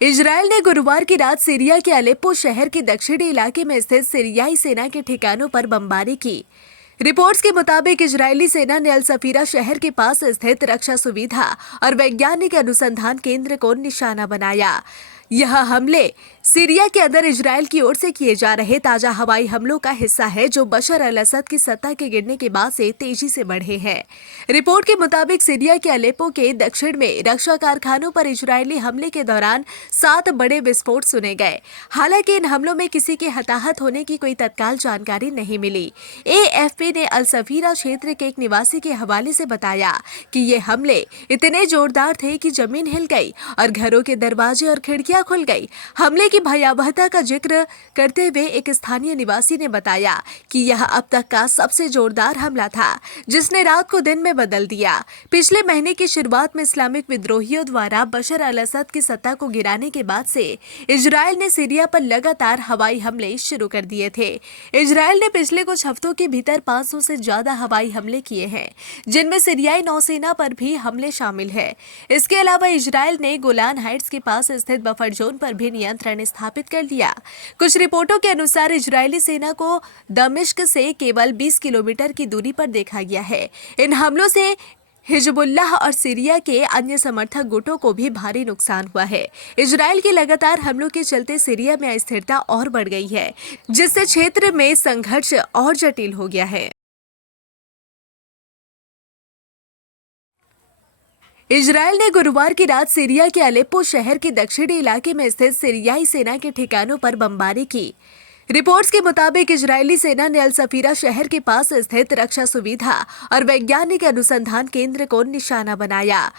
Israel ने गुरुवार की रात सीरिया के अलेप्पो शहर के दक्षिणी इलाके में स्थित सीरियाई सेना के ठिकानों पर बमबारी की। रिपोर्ट्स के मुताबिक इजरायली सेना ने अल सफीरा शहर के पास स्थित रक्षा सुविधा और वैज्ञानिक अनुसंधान केंद्र को निशाना बनाया। यह हमले सीरिया के अंदर इजरायल की ओर से किए जा रहे ताजा हवाई हमलों का हिस्सा है, जो बशर अल असद की सत्ता के गिरने के बाद से तेजी से बढ़े हैं। रिपोर्ट के मुताबिक सीरिया के अलेप्पो के दक्षिण में रक्षा कारखानों पर इजरायली हमले के दौरान 7 बड़े विस्फोट सुने गए। हालांकि इन हमलों में किसी के हताहत होने की कोई तत्काल जानकारी नहीं मिली। एएफपी ने अल सफीरा क्षेत्र के एक निवासी के हवाले से बताया कि ये हमले इतने जोरदार थे कि जमीन हिल गई और घरों के दरवाजे और खिड़कियां खुल गई। हमले की भयावहता का जिक्र करते हुए एक स्थानीय निवासी ने बताया कि यह अब तक का सबसे जोरदार हमला था, जिसने रात को दिन में बदल दिया। पिछले महीने की शुरुआत में इस्लामिक विद्रोहियों द्वारा बशर अल असद की सत्ता को गिराने के बाद से इजरायल ने सीरिया पर लगातार हवाई हमले शुरू कर दिए थे। इजरायल ने पिछले कुछ हफ्तों के भीतर 500 से ज्यादा हवाई हमले किए हैं, जिनमें सीरियाई नौसेना पर भी हमले शामिल है। इसके अलावा इजरायल ने गोलान हाइट्स के पास स्थित बफर जोन पर भी नियंत्रण स्थापित कर लिया। कुछ रिपोर्टों के अनुसार इजरायली सेना को दमिश्क से केवल 20 किलोमीटर की दूरी पर देखा गया है। इन हमलों से हिजबुल्लाह और सीरिया के अन्य समर्थक गुटों को भी भारी नुकसान हुआ है। इजरायल के लगातार हमलों के चलते सीरिया में अस्थिरता और बढ़ गई है, जिससे क्षेत्र में संघर्ष और जटिल हो गया है। इजरायल ने गुरुवार की रात सीरिया के अलेप्पो शहर के दक्षिणी इलाके में स्थित सीरियाई सेना के ठिकानों पर बमबारी की। रिपोर्ट्स के मुताबिक इजरायली सेना ने अल सफीरा शहर के पास स्थित रक्षा सुविधा और वैज्ञानिक अनुसंधान केंद्र को निशाना बनाया।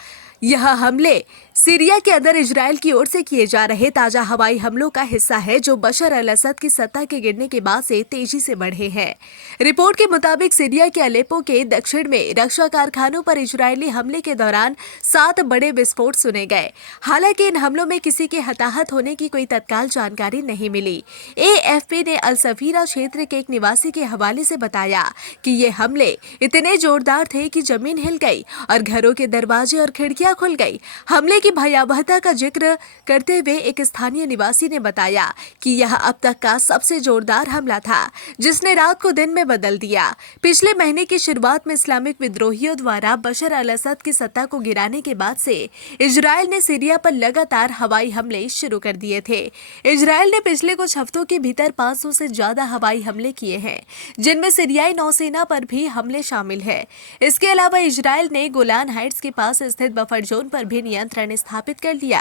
यह हमले सीरिया के अंदर इजरायल की ओर से किए जा रहे ताजा हवाई हमलों का हिस्सा है, जो बशर अल असद की सत्ता के गिरने के बाद से तेजी से बढ़े हैं। रिपोर्ट के मुताबिक सीरिया के अलेप्पो के दक्षिण में रक्षा कारखानों पर इजरायली हमले के दौरान 7 बड़े विस्फोट सुने गए। हालांकि इन हमलों में किसी के हताहत होने की कोई तत्काल जानकारी नहीं मिली। एएफपी ने अल सफीरा क्षेत्र के एक निवासी के हवाले से बताया कि ये हमले इतने जोरदार थे कि जमीन हिल गई और घरों के दरवाजे और खिड़कियां खुल गई। हमले की भयावहता का जिक्र करते हुए एक स्थानीय निवासी ने बताया कि यह अब तक का सबसे जोरदार हमला था, जिसने रात को दिन में बदल दिया। पिछले महीने की शुरुआत में इस्लामिक विद्रोहियों द्वारा बशर अल असद की सत्ता को गिराने के बाद से इजरायल ने सीरिया पर लगातार हवाई हमले शुरू कर दिए थे। इजरायल ने पिछले कुछ हफ्तों के भीतर 500 से ज्यादा हवाई हमले किए हैं, जिनमें सीरियाई नौसेना पर भी हमले शामिल है। इसके अलावा इजरायल ने गोलान हाइट्स के पास स्थित बफर जोन पर भी नियंत्रण स्थापित कर लिया।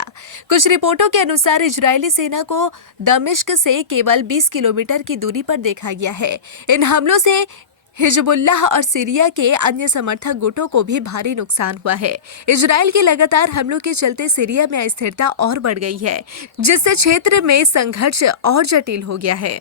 कुछ रिपोर्टों के अनुसार इजरायली सेना को दमिश्क से केवल 20 किलोमीटर की दूरी पर देखा गया है। इन हमलों से हिजबुल्लाह और सीरिया के अन्य समर्थक गुटों को भी भारी नुकसान हुआ है। इजरायल के लगातार हमलों के चलते सीरिया में अस्थिरता और बढ़ गई है, जिससे क्षेत्र में संघर्ष और जटिल हो गया है।